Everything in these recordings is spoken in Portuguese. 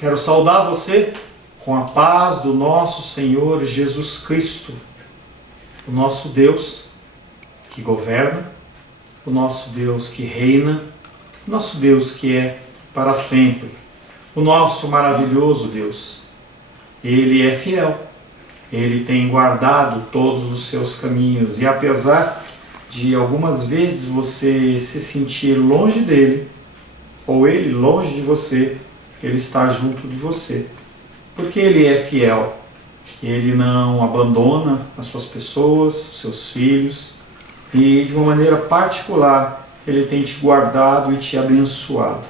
Quero saudar você com a paz do nosso Senhor Jesus Cristo, o nosso Deus que governa, o nosso Deus que reina, o nosso Deus que é para sempre, o nosso maravilhoso Deus. Ele é fiel, Ele tem guardado todos os seus caminhos, e apesar de algumas vezes você se sentir longe dele, ou ele longe de você, ele está junto de você, porque ele é fiel. Ele não abandona as suas pessoas, os seus filhos, e de uma maneira particular ele tem te guardado e te abençoado.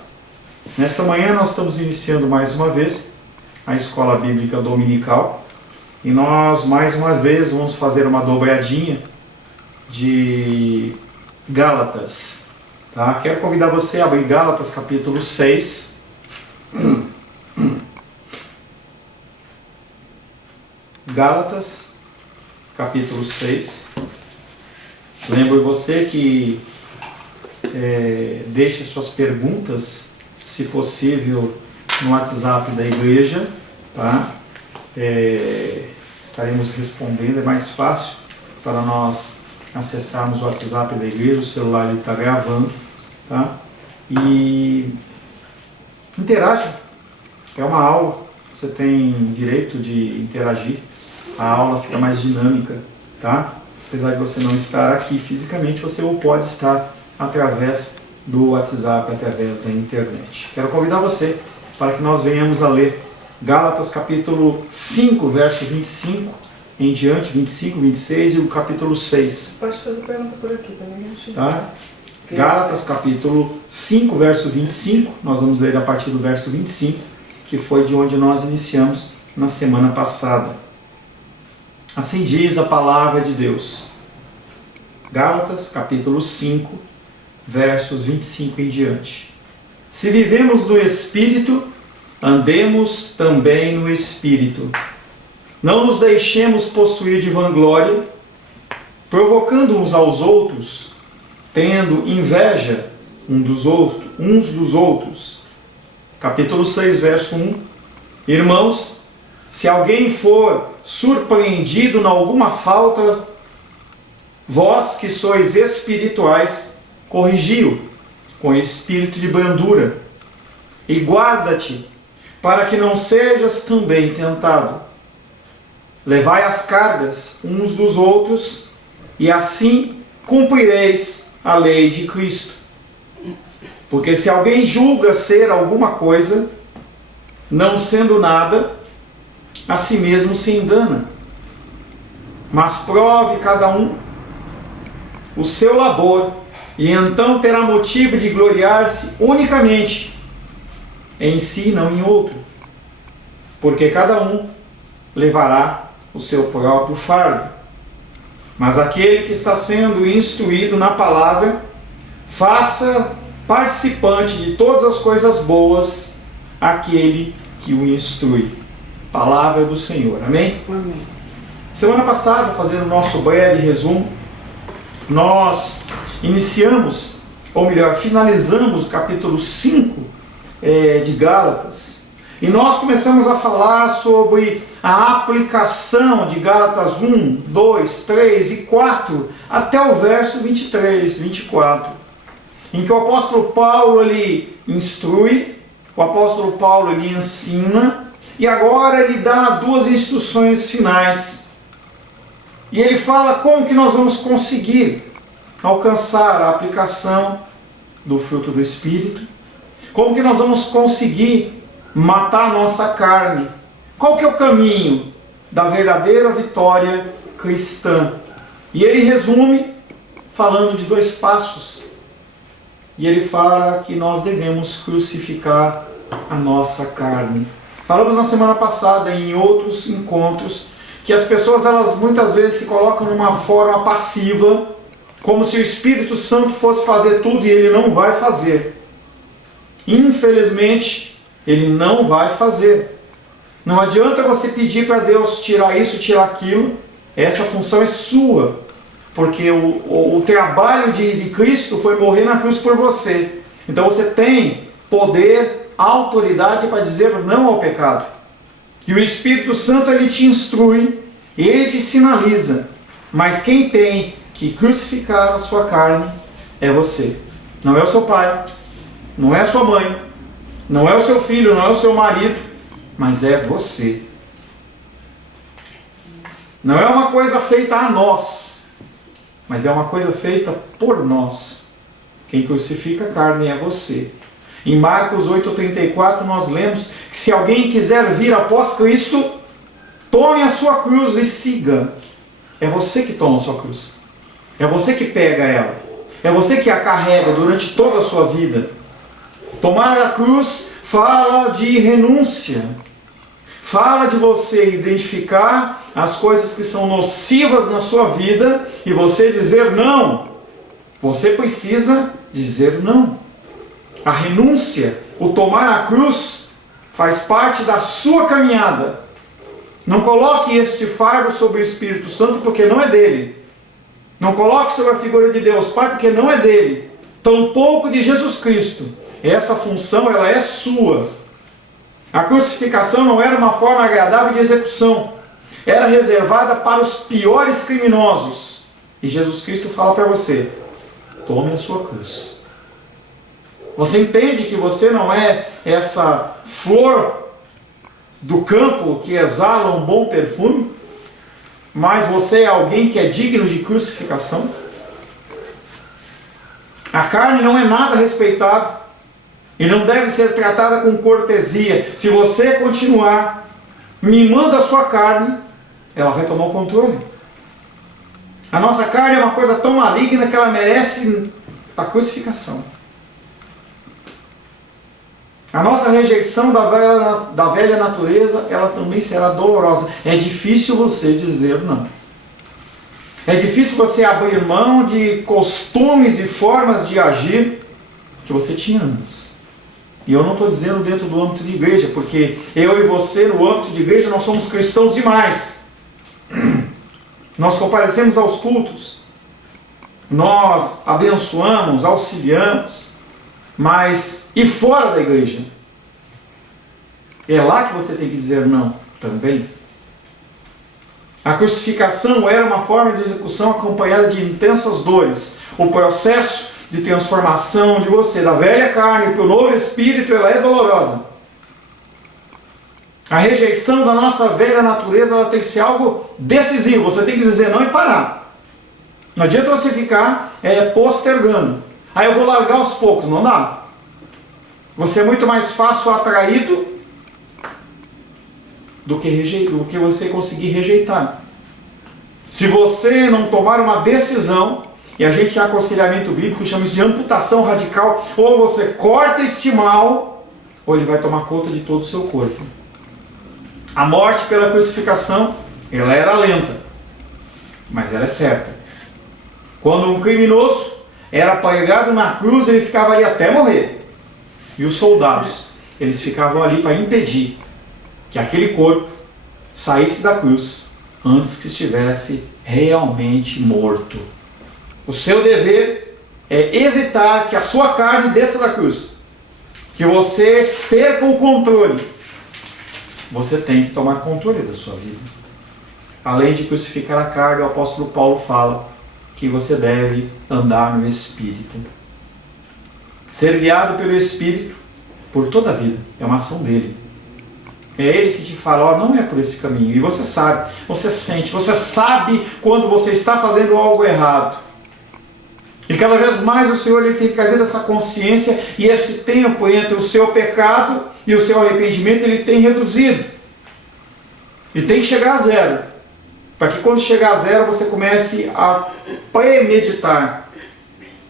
Nesta manhã nós estamos iniciando mais uma vez a Escola Bíblica Dominical, e nós mais uma vez vamos fazer uma dobradinha de Gálatas. Tá? Quero convidar você a abrir Gálatas capítulo 6. Gálatas capítulo 6. Lembro você que deixe suas perguntas, se possível, no WhatsApp da igreja, tá? Estaremos respondendo, é mais fácil para nós acessarmos o WhatsApp da igreja, o celular está gravando, tá? E interaja, é uma aula, você tem direito de interagir, a aula fica mais dinâmica, tá? Apesar de você não estar aqui fisicamente, você ou pode estar através do WhatsApp, através da internet. Quero convidar você para que nós venhamos a ler Gálatas capítulo 5, verso 25 em diante, 25, 26 e o capítulo 6. Pode fazer pergunta por aqui também. Tá? Gálatas capítulo 5, verso 25, nós vamos ler a partir do verso 25, que foi de onde nós iniciamos na semana passada. Assim diz a palavra de Deus. Gálatas capítulo 5, versos 25 em diante. Se vivemos no Espírito, andemos também no Espírito. Não nos deixemos possuir de vanglória, provocando uns aos outros, tendo inveja uns dos outros. Capítulo 6, verso 1. Irmãos, se alguém for surpreendido em alguma falta, vós que sois espirituais, corrigi-o com espírito de brandura, e guarda-te, para que não sejas também tentado. Levai as cargas uns dos outros, e assim cumprireis a lei de Cristo. Porque se alguém julga ser alguma coisa, não sendo nada, a si mesmo se engana. Mas prove cada um o seu labor, e então terá motivo de gloriar-se unicamente em si, não em outro. Porque cada um levará o seu próprio fardo. Mas aquele que está sendo instruído na palavra, faça participante de todas as coisas boas aquele que o instrui. Palavra do Senhor. Amém? Amém. Semana passada, fazendo o nosso breve resumo, nós iniciamos, ou melhor, finalizamos o capítulo 5 de Gálatas. E nós começamos a falar sobre a aplicação de Gálatas 1, 2, 3 e 4 até o verso 23, 24. Em que o apóstolo Paulo ele instrui, o apóstolo Paulo ele ensina, e agora ele dá duas instruções finais. E ele fala como que nós vamos conseguir alcançar a aplicação do fruto do Espírito, como que nós vamos conseguir matar a nossa carne, qual que é o caminho da verdadeira vitória cristã. E ele resume falando de 2 passos. E ele fala que nós devemos crucificar a nossa carne. Falamos na semana passada e em outros encontros que as pessoas elas muitas vezes se colocam numa forma passiva, como se o Espírito Santo fosse fazer tudo e ele não vai fazer. Infelizmente, ele não vai fazer. Não adianta você pedir para Deus tirar isso, tirar aquilo. Essa função é sua. Porque o trabalho de Cristo foi morrer na cruz por você. Então você tem poder, autoridade para dizer não ao pecado. E o Espírito Santo, ele te instrui, ele te sinaliza. Mas quem tem que crucificar a sua carne é você. Não é o seu pai, não é a sua mãe, não é o seu filho, não é o seu marido, mas é você. Não é uma coisa feita a nós, mas é uma coisa feita por nós. Quem crucifica a carne é você. Em Marcos 8,34 nós lemos que se alguém quiser vir após Cristo, tome a sua cruz e siga. É você que toma a sua cruz. É você que pega ela. É você que a carrega durante toda a sua vida. Tomar a cruz fala de renúncia. Fala de você identificar as coisas que são nocivas na sua vida e você dizer não. Você precisa dizer não. A renúncia, o tomar a cruz, faz parte da sua caminhada. Não coloque este fardo sobre o Espírito Santo, porque não é dele. Não coloque sobre a figura de Deus Pai, porque não é dele. Tampouco de Jesus Cristo. Essa função, ela é sua. A crucificação não era uma forma agradável de execução. Era reservada para os piores criminosos. E Jesus Cristo fala para você: tome a sua cruz. Você entende que você não é essa flor do campo que exala um bom perfume, mas você é alguém que é digno de crucificação? A carne não é nada respeitável e não deve ser tratada com cortesia. Se você continuar mimando a sua carne, ela vai tomar o controle. A nossa carne é uma coisa tão maligna que ela merece a crucificação. A nossa rejeição da velha natureza, ela também será dolorosa. É difícil você dizer não. É difícil você abrir mão de costumes e formas de agir que você tinha antes. E eu não estou dizendo dentro do âmbito de igreja, porque eu e você, no âmbito de igreja, nós somos cristãos demais. Nós comparecemos aos cultos. Nós abençoamos, auxiliamos. Mas, e fora da igreja? É lá que você tem que dizer não também. A crucificação era uma forma de execução acompanhada de intensas dores. O processo de transformação de você da velha carne para o novo espírito, ela é dolorosa. A rejeição da nossa velha natureza, ela tem que ser algo decisivo. Você tem que dizer não e parar. Não adianta você ficar postergando. Aí eu vou largar aos poucos, não dá. Você é muito mais fácil atraído do que você conseguir rejeitar. Se você não tomar uma decisão, e a gente em aconselhamento bíblico chama isso de amputação radical, ou você corta este mal, ou ele vai tomar conta de todo o seu corpo. A morte pela crucificação, ela era lenta, mas ela é certa. Quando um criminoso era pregado na cruz, ele ficava ali até morrer. E os soldados, eles ficavam ali para impedir que aquele corpo saísse da cruz antes que estivesse realmente morto. O seu dever é evitar que a sua carne desça da cruz, que você perca o controle. Você tem que tomar controle da sua vida. Além de crucificar a carne, o apóstolo Paulo fala que você deve andar no Espírito. Ser guiado pelo Espírito por toda a vida. É uma ação dele. É ele que te fala, não é por esse caminho. E você sabe, você sente, você sabe quando você está fazendo algo errado. E cada vez mais o Senhor ele tem trazido essa consciência e esse tempo entre o seu pecado e o seu arrependimento ele tem reduzido. E tem que chegar a zero. Para que quando chegar a zero você comece a premeditar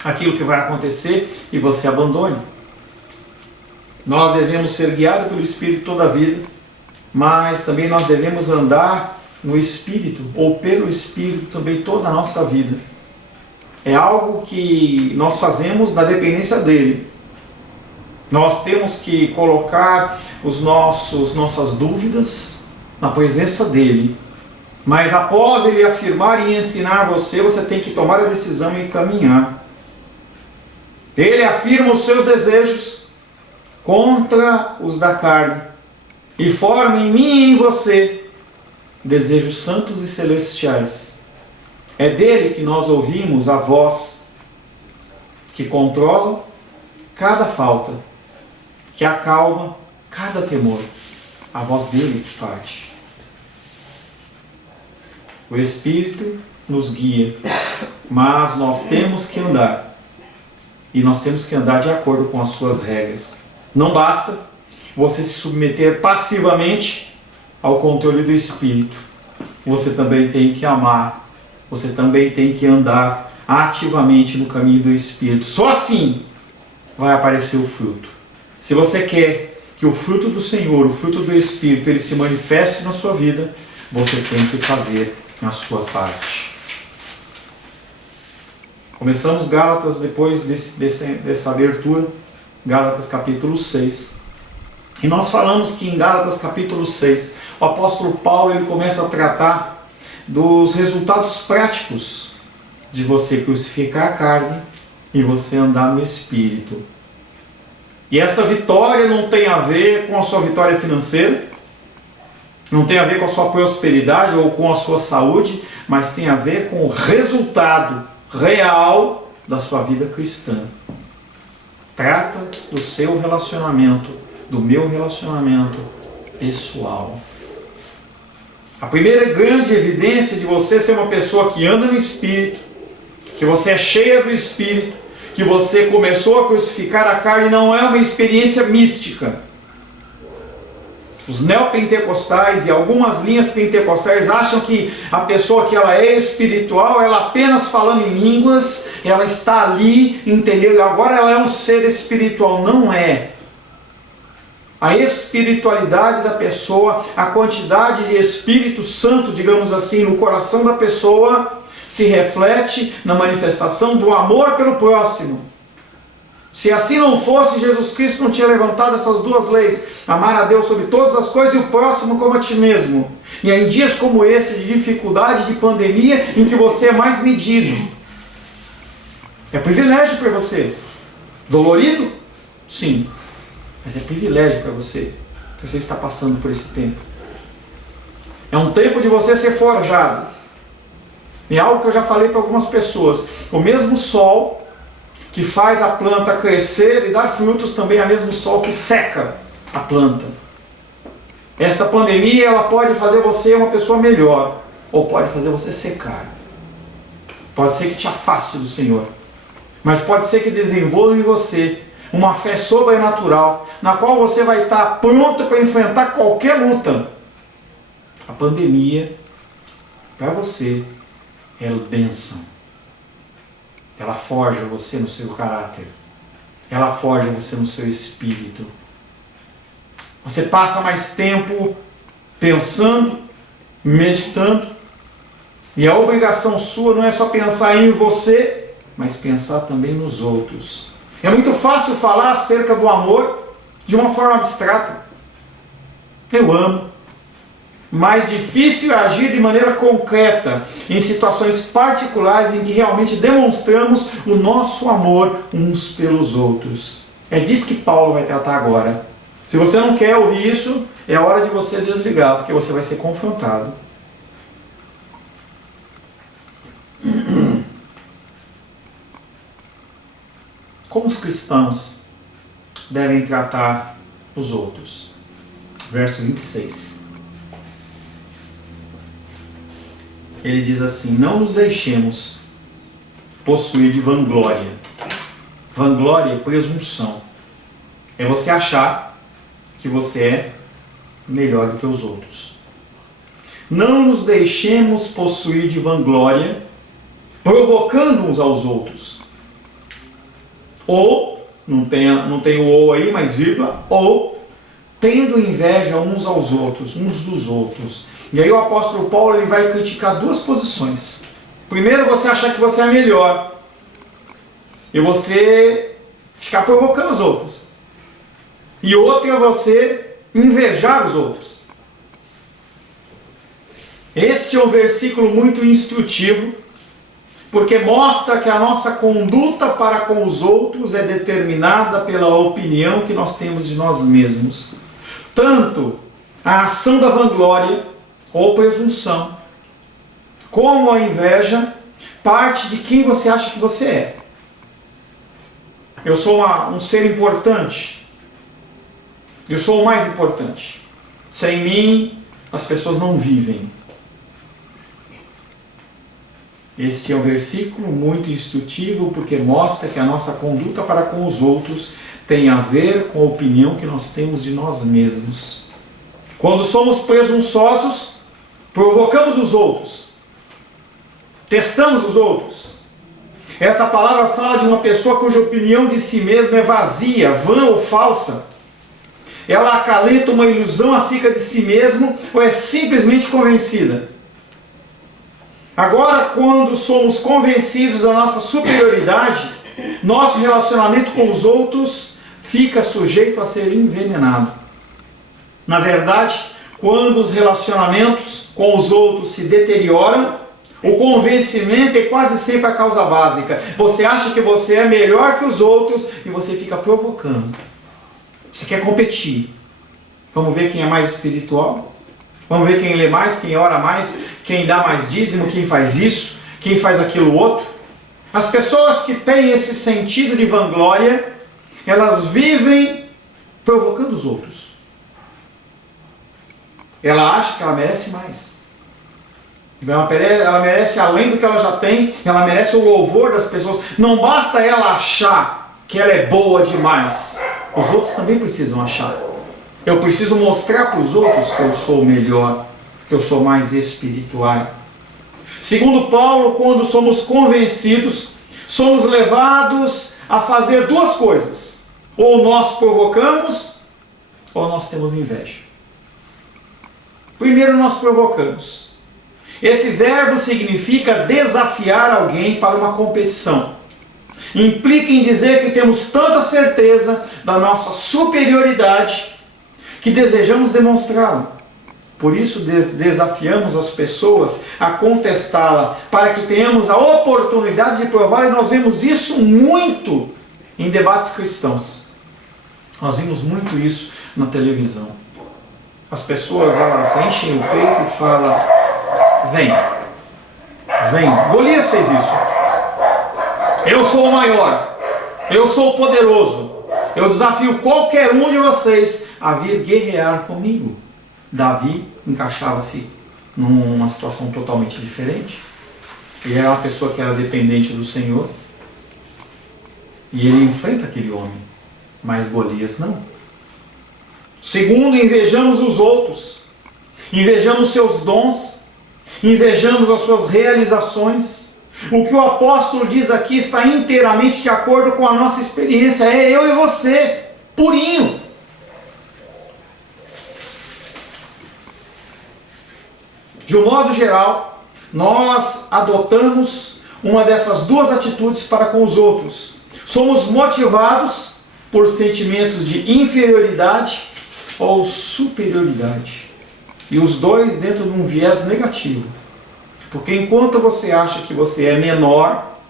aquilo que vai acontecer e você abandone. Nós devemos ser guiados pelo Espírito toda a vida, mas também nós devemos andar no Espírito, ou pelo Espírito também toda a nossa vida. É algo que nós fazemos na dependência dele. Nós temos que colocar nossas dúvidas na presença dele. Mas após ele afirmar e ensinar você, você tem que tomar a decisão e caminhar. Ele afirma os seus desejos, contra os da carne, e forma em mim e em você desejos santos e celestiais. É dele que nós ouvimos a voz que controla cada falta, que acalma cada temor. A voz dele que parte. O Espírito nos guia, mas nós temos que andar. E nós temos que andar de acordo com as suas regras. Não basta você se submeter passivamente ao controle do Espírito. Você também tem que amar. Você também tem que andar ativamente no caminho do Espírito. Só assim vai aparecer o fruto. Se você quer que o fruto do Senhor, o fruto do Espírito, ele se manifeste na sua vida, você tem que fazer a sua parte. Começamos Gálatas depois dessa abertura, Gálatas capítulo 6. E nós falamos que em Gálatas capítulo 6, o apóstolo Paulo ele começa a tratar dos resultados práticos de você crucificar a carne e você andar no Espírito. E esta vitória não tem a ver com a sua vitória financeira, não tem a ver com a sua prosperidade ou com a sua saúde, mas tem a ver com o resultado real da sua vida cristã. Trata do seu relacionamento, do meu relacionamento pessoal. A primeira grande evidência de você ser uma pessoa que anda no Espírito, que você é cheia do Espírito, que você começou a crucificar a carne, não é uma experiência mística. Os neopentecostais e algumas linhas pentecostais acham que a pessoa que ela é espiritual, ela apenas falando em línguas, ela está ali, entendeu? Agora ela é um ser espiritual. Não é. A espiritualidade da pessoa, a quantidade de Espírito Santo, digamos assim, no coração da pessoa, se reflete na manifestação do amor pelo próximo. Se assim não fosse, Jesus Cristo não tinha levantado essas duas leis: amar a Deus sobre todas as coisas e o próximo como a ti mesmo. E é em dias como esse, de dificuldade, de pandemia, em que você é mais medido. É privilégio para você. Dolorido? Sim. Mas é privilégio para você. Você está passando por esse tempo. É um tempo de você ser forjado. É algo que eu já falei para algumas pessoas. O mesmo sol que faz a planta crescer e dar frutos também é o mesmo sol que seca a planta. Esta pandemia ela pode fazer você uma pessoa melhor ou pode fazer você secar. Pode ser que te afaste do Senhor, mas pode ser que desenvolva em você uma fé sobrenatural, na qual você vai estar pronto para enfrentar qualquer luta. A pandemia, para você, é bênção. Ela forja você no seu caráter. Ela forja você no seu espírito. Você passa mais tempo pensando, meditando. E a obrigação sua não é só pensar em você, mas pensar também nos outros. É muito fácil falar acerca do amor de uma forma abstrata. Eu amo. Mais difícil é agir de maneira concreta, em situações particulares em que realmente demonstramos o nosso amor uns pelos outros. É disso que Paulo vai tratar agora. Se você não quer ouvir isso, é hora de você desligar, porque você vai ser confrontado. Como os cristãos devem tratar os outros? Verso 26. Ele diz assim: não nos deixemos possuir de vanglória. Vanglória é presunção. É você achar que você é melhor do que os outros. Não nos deixemos possuir de vanglória, provocando uns aos outros. Ou, não tem o ou aí, mas vírgula, ou tendo inveja uns aos outros, uns dos outros. E aí o apóstolo Paulo ele vai criticar duas posições. Primeiro, você achar que você é melhor. E você ficar provocando os outros. E outro é você invejar os outros. Este é um versículo muito instrutivo porque mostra que a nossa conduta para com os outros é determinada pela opinião que nós temos de nós mesmos. Tanto a ação da vanglória ou presunção, como a inveja, parte de quem você acha que você é. Eu sou um ser importante. Eu sou o mais importante. Sem mim, as pessoas não vivem. Este é um versículo muito instrutivo, porque mostra que a nossa conduta para com os outros tem a ver com a opinião que nós temos de nós mesmos. Quando somos presunçosos, provocamos os outros, testamos os outros. Essa palavra fala de uma pessoa cuja opinião de si mesma é vazia, vã ou falsa. Ela acalenta uma ilusão acerca de si mesmo ou é simplesmente convencida. Agora, quando somos convencidos da nossa superioridade, nosso relacionamento com os outros fica sujeito a ser envenenado. Na verdade, quando os relacionamentos com os outros se deterioram, o convencimento é quase sempre a causa básica. Você acha que você é melhor que os outros e você fica provocando. Você quer competir. Vamos ver quem é mais espiritual? Vamos ver quem lê mais, quem ora mais, quem dá mais dízimo, quem faz isso, quem faz aquilo outro. As pessoas que têm esse sentido de vanglória, elas vivem provocando os outros. Ela acha que ela merece mais. Ela merece além do que ela já tem, ela merece o louvor das pessoas. Não basta ela achar que ela é boa demais. Os outros também precisam achar. Eu preciso mostrar para os outros que eu sou melhor, que eu sou mais espiritual. Segundo Paulo, quando somos convencidos, somos levados a fazer duas coisas. Ou nós provocamos, ou nós temos inveja. Primeiro nós provocamos. Esse verbo significa desafiar alguém para uma competição. Implica em dizer que temos tanta certeza da nossa superioridade que desejamos demonstrá-la. Por isso desafiamos as pessoas a contestá-la, para que tenhamos a oportunidade de provar, e nós vemos isso muito em debates cristãos. Nós vimos muito isso na televisão. As pessoas, elas enchem o peito e falam: vem. Golias fez isso. Eu sou o maior. Eu sou o poderoso. Eu desafio qualquer um de vocês a vir guerrear comigo. Davi encaixava-se numa situação totalmente diferente. Ele era uma pessoa que era dependente do Senhor. E ele enfrenta aquele homem. Mas Golias não. Segundo, invejamos os outros. Invejamos seus dons. Invejamos as suas realizações. O que o apóstolo diz aqui está inteiramente de acordo com a nossa experiência. É eu e você, purinho. De um modo geral, nós adotamos uma dessas duas atitudes para com os outros. Somos motivados por sentimentos de inferioridade ou superioridade. E os dois dentro de um viés negativo. Porque enquanto você acha que você é menor,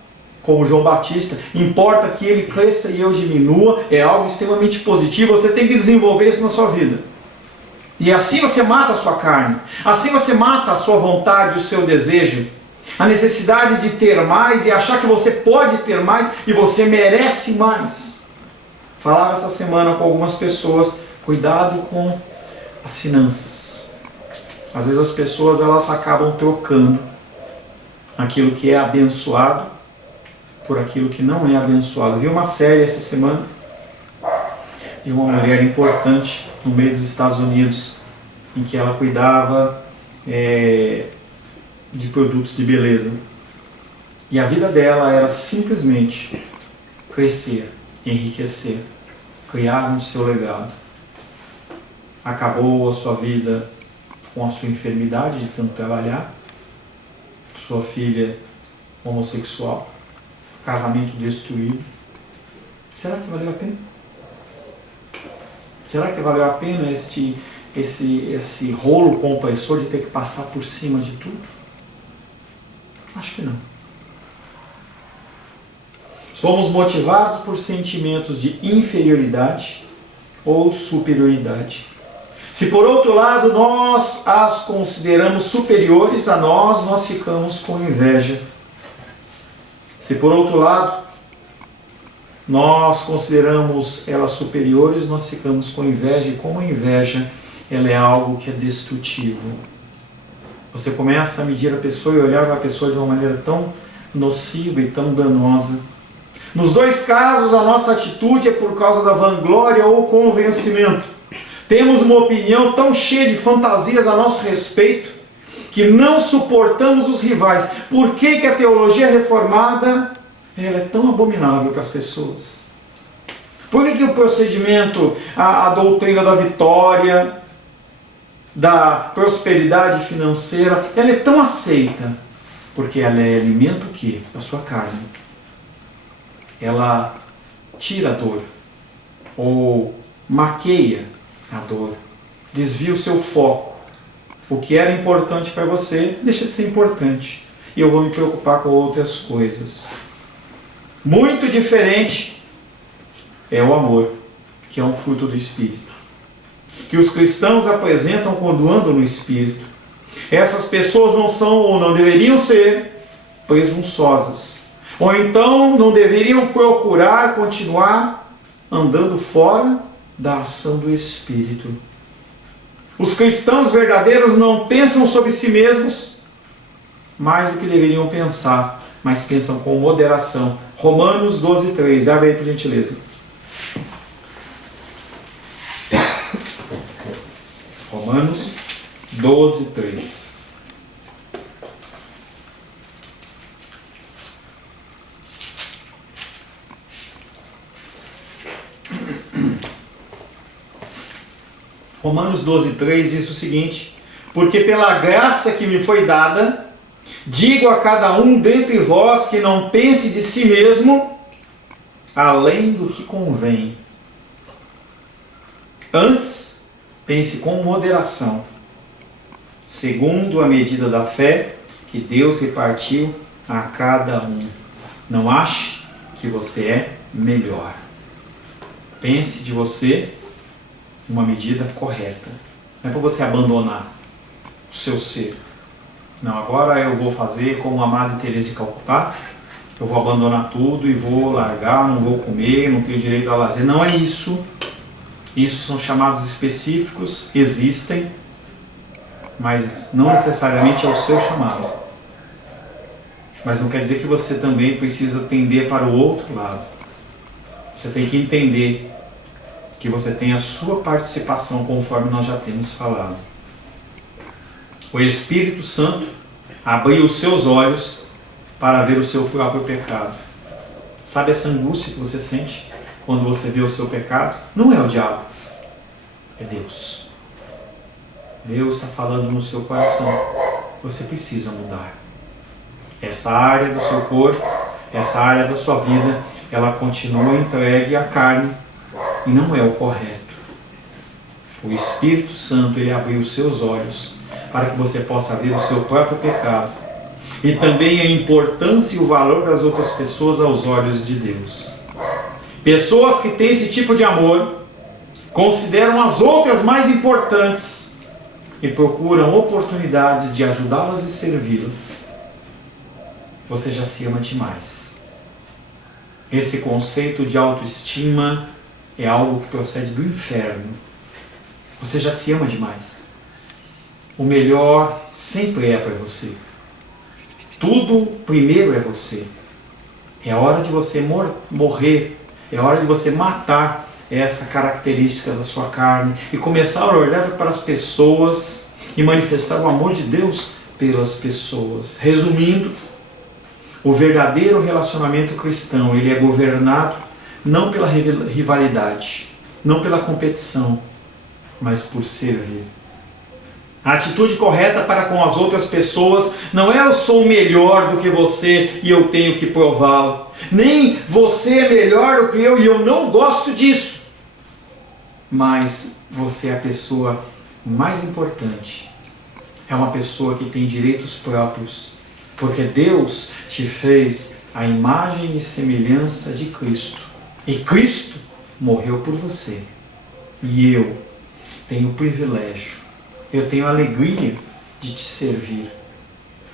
como João Batista, importa que ele cresça e eu diminua, é algo extremamente positivo, você tem que desenvolver isso na sua vida. E assim você mata a sua carne, assim você mata a sua vontade, o seu desejo, a necessidade de ter mais e achar que você pode ter mais e você merece mais. Falava essa semana com algumas pessoas, cuidado com as finanças. Às vezes as pessoas elas acabam trocando aquilo que é abençoado por aquilo que não é abençoado. Eu vi uma série essa semana de uma mulher importante no meio dos Estados Unidos, em que ela cuidava de produtos de beleza. E a vida dela era simplesmente crescer, enriquecer, criar um seu legado. Acabou a sua vida com a sua enfermidade de tanto trabalhar, sua filha homossexual, casamento destruído. Será que valeu a pena? Será que valeu a pena esse rolo compressor de ter que passar por cima de tudo? Acho que não. Somos motivados por sentimentos de inferioridade ou superioridade. Se por outro lado nós as consideramos superiores a nós, nós ficamos com inveja. Se por outro lado nós consideramos elas superiores, nós ficamos com inveja, e como a inveja, ela é algo que é destrutivo. Você começa a medir a pessoa e olhar para a pessoa de uma maneira tão nociva e tão danosa. Nos dois casos, a nossa atitude é por causa da vanglória ou convencimento. Temos uma opinião tão cheia de fantasias a nosso respeito que não suportamos os rivais. Por que a teologia reformada ela é tão abominável para as pessoas? Por que o procedimento, a doutrina da vitória, da prosperidade financeira, ela é tão aceita? Porque ela alimenta o quê? A sua carne. Ela tira a dor, ou maqueia a dor, desvia o seu foco. O que era importante para você deixa de ser importante, e eu vou me preocupar com outras coisas. Muito diferente é o amor, que é um fruto do Espírito, que os cristãos apresentam quando andam no Espírito. Essas pessoas não são ou não deveriam ser presunçosas, ou então não deveriam procurar continuar andando fora da ação do Espírito. Os cristãos verdadeiros não pensam sobre si mesmos mais do que deveriam pensar, mas pensam com moderação. Romanos 12:3, abre aí por gentileza. Romanos 12:3. Romanos 12:3 diz o seguinte: porque pela graça que me foi dada, digo a cada um dentre vós que não pense de si mesmo além do que convém. Antes, pense com moderação, segundo a medida da fé que Deus repartiu a cada um. Não ache que você é melhor. Pense de você uma medida correta. Não é para você abandonar o seu ser. Não, agora eu vou fazer como a Madre Teresa de Calcutá, eu vou abandonar tudo e vou largar, não vou comer, não tenho direito a lazer. Não é isso. Isso são chamados específicos, existem, mas não necessariamente é o seu chamado. Mas não quer dizer que você também precisa tender para o outro lado. Você tem que entender que você tem a sua participação, conforme nós já temos falado. O Espírito Santo abriu os seus olhos para ver o seu próprio pecado. Sabe essa angústia que você sente quando você vê o seu pecado? Não é o diabo, é Deus. Deus está falando no seu coração. Você precisa mudar. Essa área do seu corpo, essa área da sua vida, ela continua entregue à carne e não é o correto. O Espírito Santo, ele abriu os seus olhos para que você possa ver o seu próprio pecado e também a importância e o valor das outras pessoas aos olhos de Deus. Pessoas que têm esse tipo de amor consideram as outras mais importantes e procuram oportunidades de ajudá-las e servi-las. Você já se ama demais. Esse conceito de autoestima é algo que procede do inferno. Você já se ama demais. O melhor sempre é para você. Tudo primeiro é você. É hora de você morrer. É hora de você matar essa característica da sua carne e começar a olhar para as pessoas e manifestar o amor de Deus pelas pessoas. Resumindo, o verdadeiro relacionamento cristão, ele é governado não pela rivalidade, não pela competição, mas por servir. A atitude correta para com as outras pessoas não é eu sou melhor do que você e eu tenho que prová-lo. Nem você é melhor do que eu e eu não gosto disso. Mas você é a pessoa mais importante. É uma pessoa que tem direitos próprios. Porque Deus te fez a imagem e semelhança de Cristo. E Cristo morreu por você. E eu tenho o privilégio, eu tenho a alegria de te servir.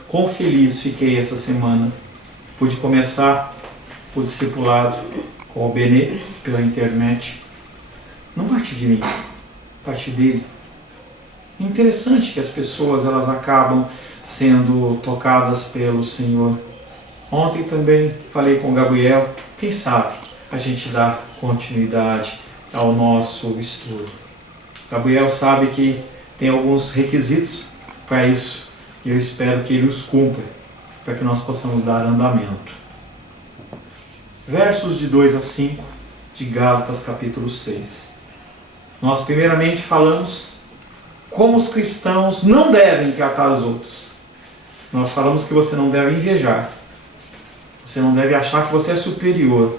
Quão feliz fiquei essa semana. Pude começar o discipulado com o Benê pela internet. Não parte de mim, parte dele. É interessante que as pessoas elas acabam sendo tocadas pelo Senhor. Ontem também falei com o Gabriel. Quem sabe a gente dá continuidade ao nosso estudo. Gabriel sabe que tem alguns requisitos para isso e eu espero que ele os cumpra para que nós possamos dar andamento. Versos de 2 a 5 de Gálatas capítulo 6. Nós primeiramente falamos como os cristãos não devem tratar os outros. Nós falamos que você não deve invejar. Você não deve achar que você é superior.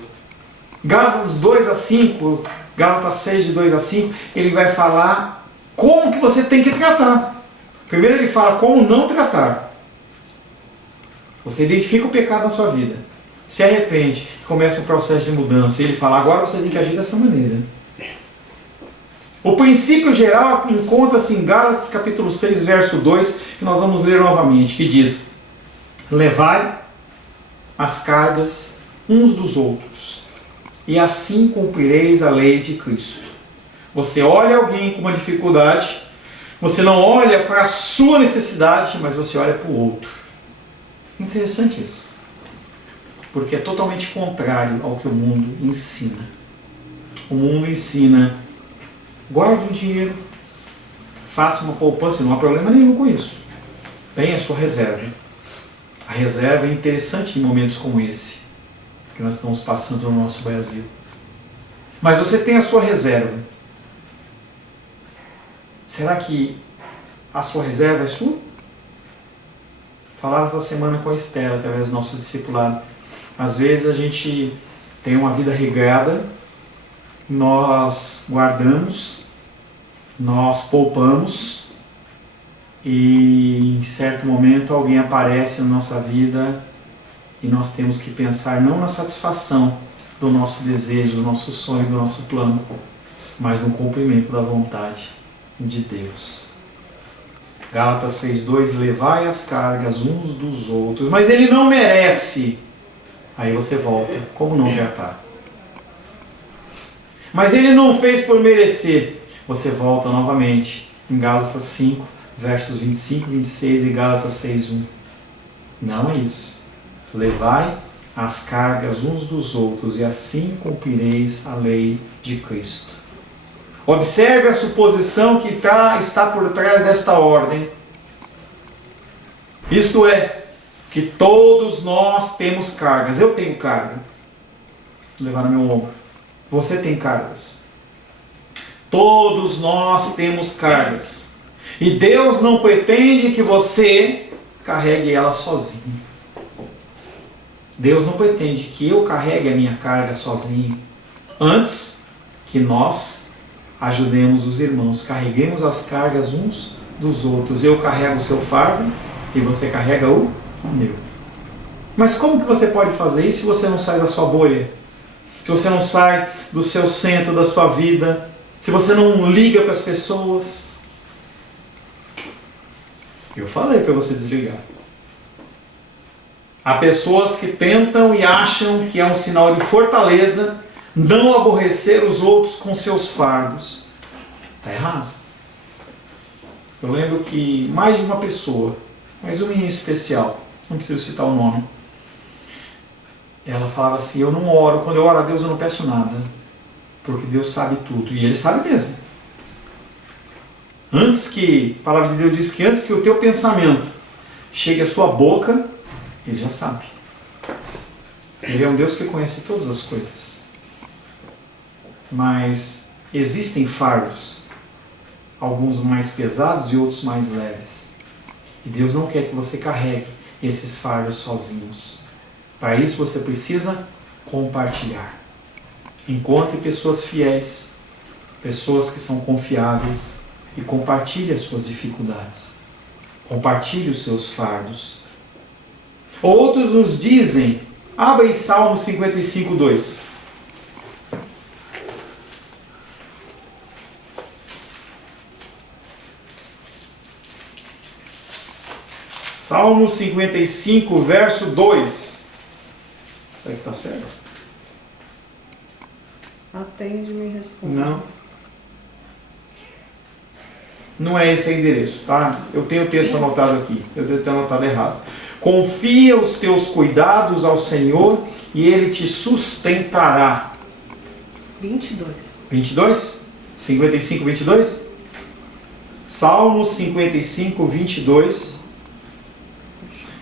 Gálatas 2 a 5, Gálatas 6 de 2 a 5, ele vai falar como que você tem que tratar. Primeiro ele fala como não tratar. Você identifica o pecado na sua vida, se arrepende, começa o processo de mudança. Ele fala, agora você tem que agir dessa maneira. O princípio geral encontra-se em Gálatas capítulo 6, verso 2, que nós vamos ler novamente, que diz: levai as cargas uns dos outros, e assim cumprireis a lei de Cristo. Você olha alguém com uma dificuldade, você não olha para a sua necessidade, mas você olha para o outro. Interessante isso, porque é totalmente contrário ao que o mundo ensina. O mundo ensina: guarde um dinheiro, faça uma poupança, não há problema nenhum com isso. Tenha a sua reserva. A reserva é interessante em momentos como esse que nós estamos passando no nosso Brasil. Mas você tem a sua reserva. Será que a sua reserva é sua? Falava essa semana com a Estela, através do nosso discipulado. Às vezes a gente tem uma vida regrada, nós guardamos, nós poupamos, e em certo momento alguém aparece na nossa vida e nós temos que pensar não na satisfação do nosso desejo, do nosso sonho, do nosso plano, mas no cumprimento da vontade de Deus. Gálatas 6,2: levai as cargas uns dos outros, mas ele não merece. Aí você volta, como não tratar? Mas ele não fez por merecer. Você volta novamente em Gálatas 5, versos 25 e 26 e Gálatas 6:1. Não é isso. Levai as cargas uns dos outros e assim cumprireis a lei de Cristo. Observe a suposição que está por trás desta ordem. Isto é, que todos nós temos cargas. Eu tenho carga. Vou levar no meu ombro. Você tem cargas. Todos nós temos cargas. E Deus não pretende que você carregue ela sozinho. Deus não pretende que eu carregue a minha carga sozinho. Antes que nós ajudemos os irmãos, carreguemos as cargas uns dos outros. Eu carrego o seu fardo e você carrega o meu. Mas como que você pode fazer isso se você não sai da sua bolha? Se você não sai do seu centro da sua vida? Se você não liga para as pessoas? Eu falei para você desligar. Há pessoas que tentam e acham que é um sinal de fortaleza não aborrecer os outros com seus fardos. Está errado. Eu lembro que mais de uma pessoa, mas uma em especial, não preciso citar o nome, ela falava assim: eu não oro, quando eu oro a Deus eu não peço nada, porque Deus sabe tudo, e Ele sabe mesmo. A palavra de Deus diz que antes que o teu pensamento chegue à sua boca, Ele já sabe. Ele é um Deus que conhece todas as coisas. Mas existem fardos, alguns mais pesados e outros mais leves. E Deus não quer que você carregue esses fardos sozinhos. Para isso você precisa compartilhar. Encontre pessoas fiéis, pessoas que são confiáveis, e compartilhe as suas dificuldades. Compartilhe os seus fardos. Outros nos dizem Abra em Salmo 55, 2. Salmo 55, verso 2. Será que está certo? Atende-me e responde. Não. Não é esse o endereço, tá? Eu tenho o texto anotado aqui. Eu devo ter anotado errado. Confia os teus cuidados ao Senhor e Ele te sustentará. 22. 22? 55, 22? Salmo 55, 22.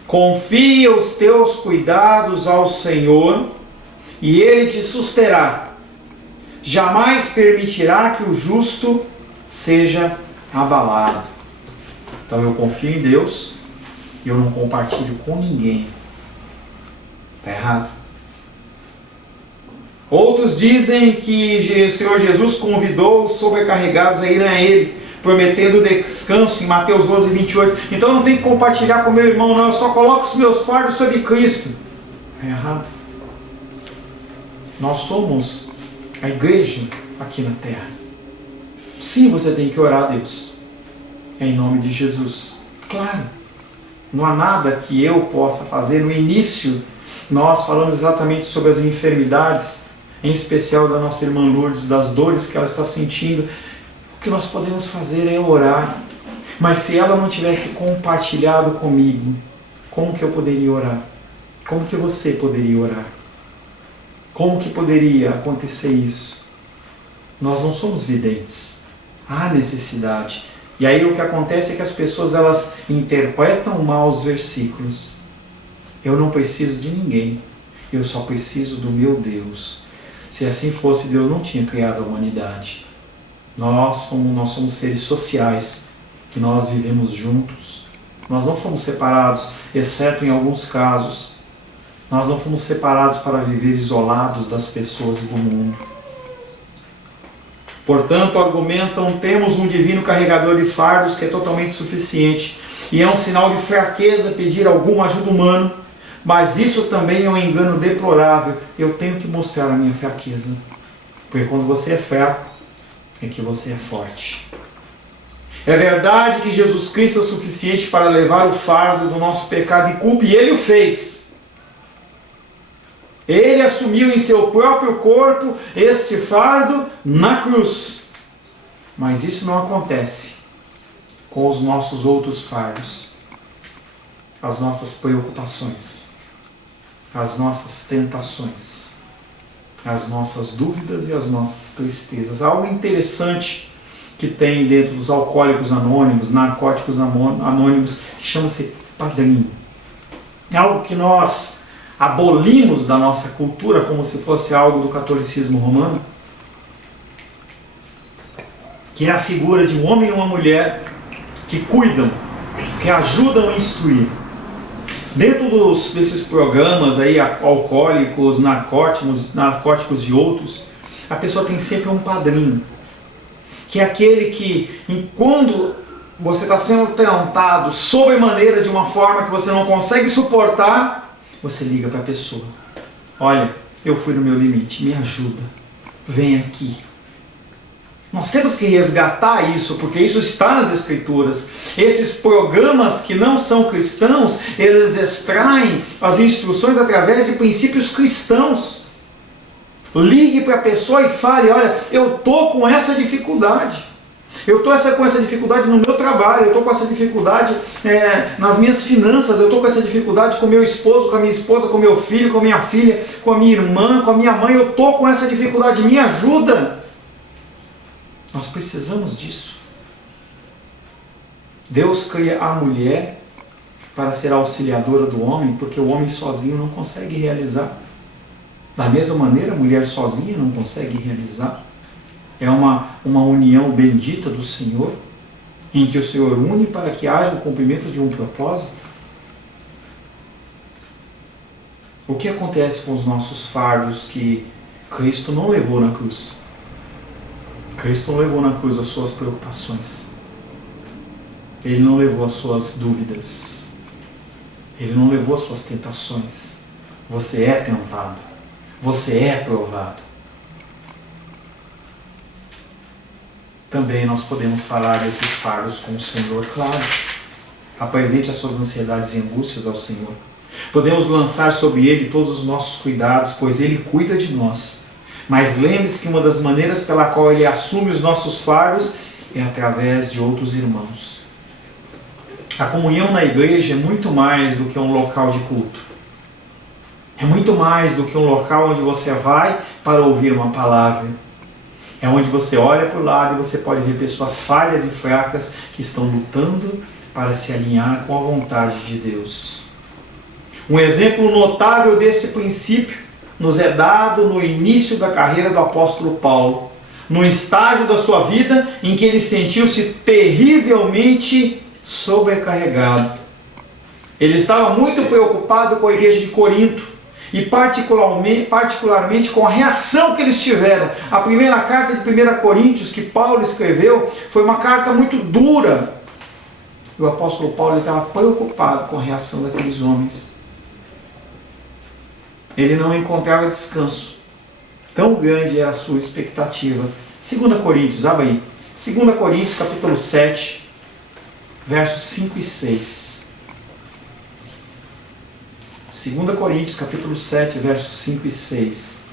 Confia os teus cuidados ao Senhor e Ele te susterá. Jamais permitirá que o justo seja abalado. Então eu confio em Deus e eu não compartilho com ninguém. Está errado. Outros dizem que o Senhor Jesus convidou os sobrecarregados a irem a Ele, prometendo descanso em Mateus 12, 28. Então eu não tenho que compartilhar com meu irmão, não. Eu só coloco os meus fardos sobre Cristo. É errado. Nós somos a igreja aqui na terra. Sim, você tem que orar a Deus. Em nome de Jesus. Claro. Não há nada que eu possa fazer. No início, nós falamos exatamente sobre as enfermidades, em especial da nossa irmã Lourdes, das dores que ela está sentindo. O que nós podemos fazer é orar. Mas se ela não tivesse compartilhado comigo, como que eu poderia orar? Como que você poderia orar? Como que poderia acontecer isso? Nós não somos videntes. Há necessidade. E aí o que acontece é que as pessoas elas interpretam mal os versículos. Eu não preciso de ninguém. Eu só preciso do meu Deus. Se assim fosse, Deus não tinha criado a humanidade. Nós somos seres sociais, que nós vivemos juntos. Nós não fomos separados, exceto em alguns casos. Nós não fomos separados para viver isolados das pessoas e do mundo. Portanto, argumentam, temos um divino carregador de fardos que é totalmente suficiente. E é um sinal de fraqueza pedir alguma ajuda humana. Mas isso também é um engano deplorável. Eu tenho que mostrar a minha fraqueza. Porque quando você é fraco, é que você é forte. É verdade que Jesus Cristo é o suficiente para levar o fardo do nosso pecado e culpa, e Ele o fez. Ele assumiu em seu próprio corpo este fardo na cruz. Mas isso não acontece com os nossos outros fardos, as nossas preocupações, as nossas tentações, as nossas dúvidas e as nossas tristezas. Algo interessante que tem dentro dos alcoólicos anônimos, narcóticos anônimos, que chama-se padrinho. Algo que nós abolimos da nossa cultura como se fosse algo do catolicismo romano, que é a figura de um homem e uma mulher que cuidam, que ajudam a instruir. Dentro desses programas aí, alcoólicos, narcóticos e outros, a pessoa tem sempre um padrinho, que é aquele que, quando você está sendo tentado sobremaneira de uma forma que você não consegue suportar, você liga para a pessoa. Olha, eu fui no meu limite, me ajuda, vem aqui. Nós temos que resgatar isso, porque isso está nas Escrituras. Esses programas que não são cristãos, eles extraem as instruções através de princípios cristãos. Ligue para a pessoa e fale, olha, eu estou com essa dificuldade. Eu estou com essa dificuldade no meu trabalho, eu estou com essa dificuldade nas minhas finanças, eu estou com essa dificuldade com meu esposo, com a minha esposa, com meu filho, com a minha filha, com a minha irmã, com a minha mãe, eu estou com essa dificuldade, me ajuda. Nós precisamos disso. Deus cria a mulher para ser a auxiliadora do homem, porque o homem sozinho não consegue realizar. Da mesma maneira, a mulher sozinha não consegue realizar. É uma união bendita do Senhor, em que o Senhor une para que haja o cumprimento de um propósito. O que acontece com os nossos fardos que Cristo não levou na cruz? Cristo não levou na cruz as suas preocupações. Ele não levou as suas dúvidas. Ele não levou as suas tentações. você é tentado, você é provado. Também nós podemos falar desses fardos com o Senhor, claro. Apresente as suas ansiedades e angústias ao Senhor. Podemos lançar sobre Ele todos os nossos cuidados, pois Ele cuida de nós. Mas lembre-se que uma das maneiras pela qual Ele assume os nossos fardos é através de outros irmãos. A comunhão na igreja é muito mais do que um local de culto. É muito mais do que um local onde você vai para ouvir uma palavra. É onde você olha para o lado e você pode ver pessoas falhas e fracas que estão lutando para se alinhar com a vontade de Deus. Um exemplo notável desse princípio nos é dado no início da carreira do apóstolo Paulo, no estágio da sua vida em que ele sentiu-se terrivelmente sobrecarregado. Ele estava muito preocupado com a igreja de Corinto e particularmente com a reação que eles tiveram. A primeira carta de 1 Coríntios que Paulo escreveu foi uma carta muito dura. E o apóstolo Paulo estava preocupado com a reação daqueles homens. Ele não encontrava descanso. Tão grande era a sua expectativa. 2 Coríntios, abre aí. 2 Coríntios, capítulo 7, versos 5 e 6. 2 Coríntios, capítulo 7, versos 5 e 6.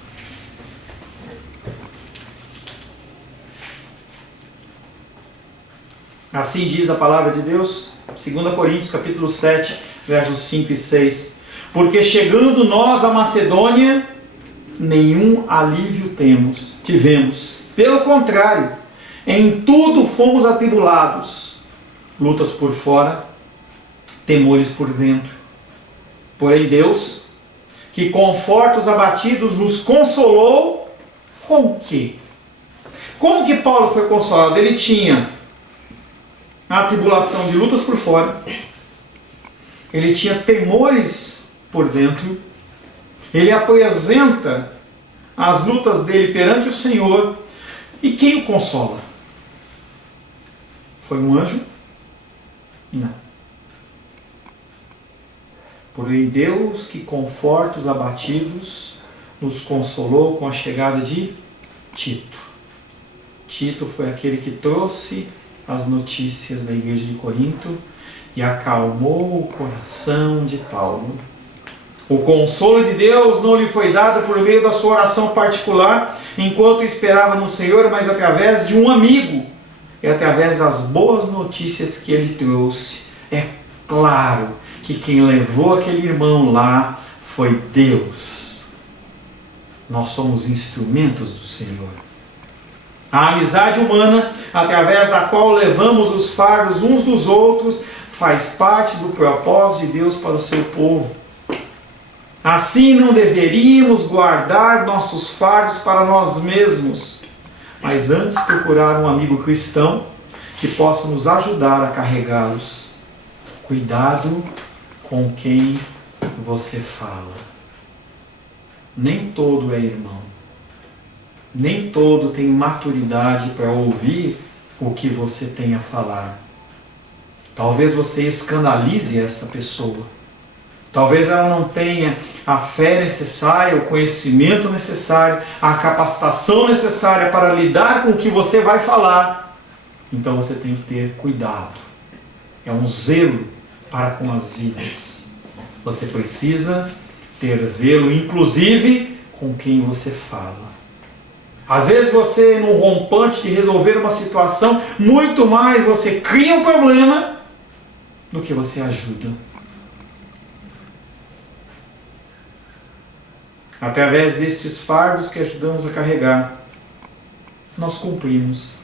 Assim diz a palavra de Deus, 2 Coríntios, capítulo 7, versos 5 e 6. Porque chegando nós à Macedônia, nenhum alívio tivemos. Pelo contrário, em tudo fomos atribulados, lutas por fora, temores por dentro. Porém Deus, que conforta os abatidos, nos consolou com o quê? Como que Paulo foi consolado? Ele tinha a tribulação de lutas por fora, ele tinha temores por dentro, ele apresenta as lutas dele perante o Senhor, e quem o consola? Foi um anjo? Não. Porém Deus, que conforta os abatidos, nos consolou com a chegada de Tito. Tito foi aquele que trouxe as notícias da igreja de Corinto e acalmou o coração de Paulo. O consolo de Deus não lhe foi dado por meio da sua oração particular, enquanto esperava no Senhor, mas através de um amigo, e através das boas notícias que ele trouxe. É claro que quem levou aquele irmão lá foi Deus. Nós somos instrumentos do Senhor. A amizade humana, através da qual levamos os fardos uns dos outros, faz parte do propósito de Deus para o seu povo. Assim não deveríamos guardar nossos fardos para nós mesmos, mas antes procurar um amigo cristão que possa nos ajudar a carregá-los. Cuidado com quem você fala. Nem todo é irmão. Nem todo tem maturidade para ouvir o que você tem a falar. Talvez você escandalize essa pessoa. Talvez ela não tenha a fé necessária, o conhecimento necessário, a capacitação necessária para lidar com o que você vai falar. Então você tem que ter cuidado. É um zelo para com as vidas. Você precisa ter zelo, inclusive, com quem você fala. Às vezes você, no rompante de resolver uma situação, muito mais você cria um problema do que você ajuda. Através destes fardos que ajudamos a carregar, nós cumprimos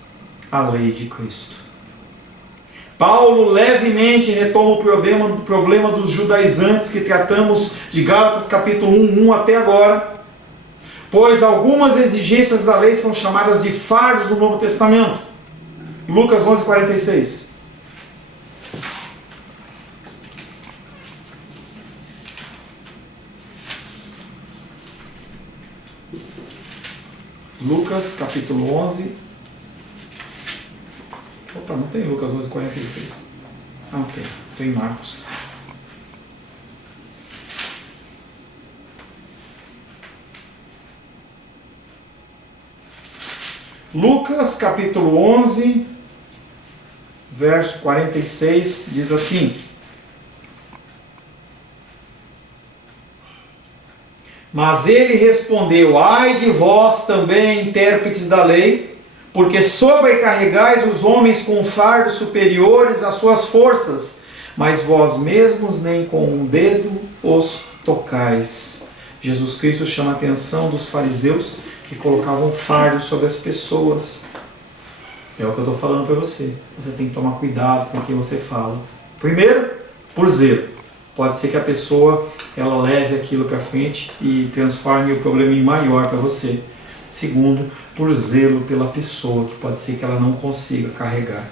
a lei de Cristo. Paulo levemente retoma o problema dos judaizantes que tratamos de Gálatas capítulo 1 até agora, pois algumas exigências da lei são chamadas de fardos do Novo Testamento. Lucas 11:46. Lucas capítulo 11. Opa, não tem Lucas 11:46. Ah, tem. Tem Marcos. Lucas capítulo 11, verso 46, diz assim: Mas ele respondeu: Ai de vós também, intérpretes da lei, porque sobrecarregais os homens com fardos superiores às suas forças, mas vós mesmos nem com um dedo os tocais. Jesus Cristo chama a atenção dos fariseus que colocavam fardos sobre as pessoas. É o que eu estou falando para você. Você tem que tomar cuidado com quem você fala. Primeiro, por zelo. Pode ser que a pessoa ela leve aquilo para frente e transforme o problema em maior para você. Segundo, por zelo pela pessoa, que pode ser que ela não consiga carregar.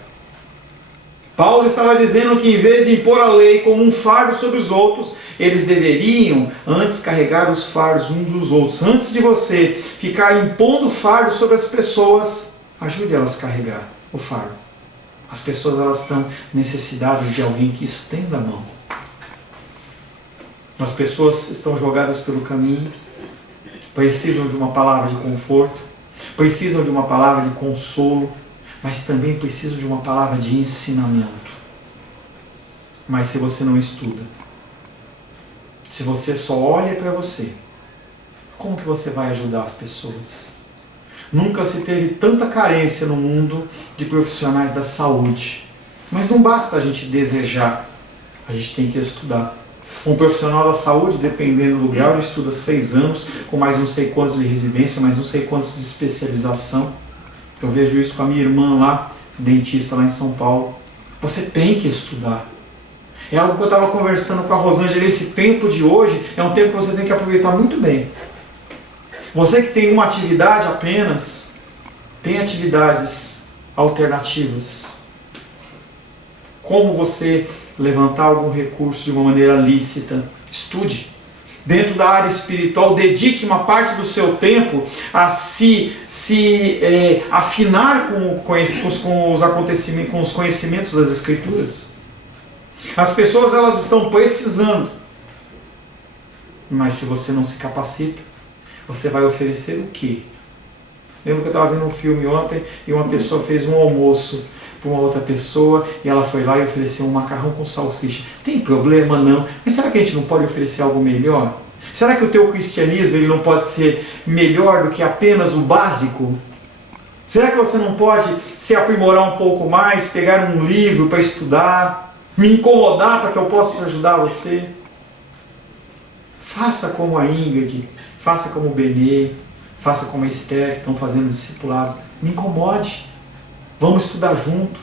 Paulo estava dizendo que em vez de impor a lei como um fardo sobre os outros, eles deveriam antes carregar os fardos uns dos outros. Antes de você ficar impondo fardo sobre as pessoas, ajude elas a carregar o fardo. As pessoas elas estão necessitadas de alguém que estenda a mão. As pessoas estão jogadas pelo caminho, precisam de uma palavra de conforto, precisam de uma palavra de consolo, mas também precisam de uma palavra de ensinamento. Mas se você não estuda, se você só olha para você, como que você vai ajudar as pessoas? Nunca se teve tanta carência no mundo de profissionais da saúde. Mas não basta a gente desejar, a gente tem que estudar. Um profissional da saúde, dependendo do grau, ele estuda 6 anos, com mais não sei quantos de residência, mais não sei quantos de especialização. Eu vejo isso com a minha irmã lá, dentista lá em São Paulo. Você tem que estudar. É algo que eu estava conversando com a Rosângela. Esse tempo de hoje é um tempo que você tem que aproveitar muito bem. Você que tem uma atividade apenas, tem atividades alternativas. Como você levantar algum recurso de uma maneira lícita? Estude. Dentro da área espiritual, dedique uma parte do seu tempo a se afinar com os acontecimentos, com os conhecimentos das Escrituras. As pessoas elas estão precisando, mas se você não se capacita, você vai oferecer o quê? Lembro que eu estava vendo um filme ontem e uma pessoa fez um almoço para uma outra pessoa e ela foi lá e ofereceu um macarrão com salsicha. Tem problema não, mas será que a gente não pode oferecer algo melhor? Será que o teu cristianismo ele não pode ser melhor do que apenas o básico? Será que você não pode se aprimorar um pouco mais, pegar um livro para estudar, me incomodar para que eu possa ajudar você? Faça como a Ingrid, faça como o Benê, faça como a Esther, que estão fazendo discipulado. Me incomode. Vamos estudar junto.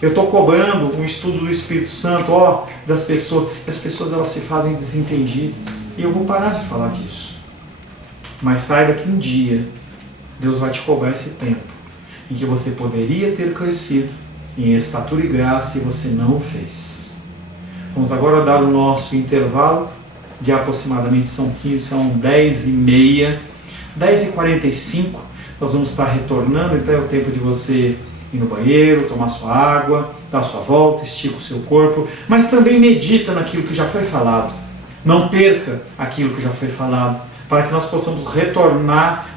Eu estou cobrando um estudo do Espírito Santo, das pessoas. E as pessoas elas se fazem desentendidas. E eu vou parar de falar disso. Mas saiba que um dia Deus vai te cobrar esse tempo em que você poderia ter crescido em estatura e graça e você não o fez. Vamos agora dar o nosso intervalo de aproximadamente são 10h30, 10h45. Nós vamos estar retornando, então é o tempo de você ir no banheiro, tomar sua água, dar sua volta, estica o seu corpo, mas também medita naquilo que já foi falado. Não perca aquilo que já foi falado, para que nós possamos retornar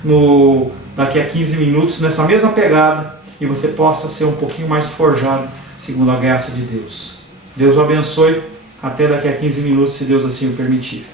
daqui a 15 minutos nessa mesma pegada e você possa ser um pouquinho mais forjado segundo a graça de Deus. Deus o abençoe. Até daqui a 15 minutos, se Deus assim o permitir.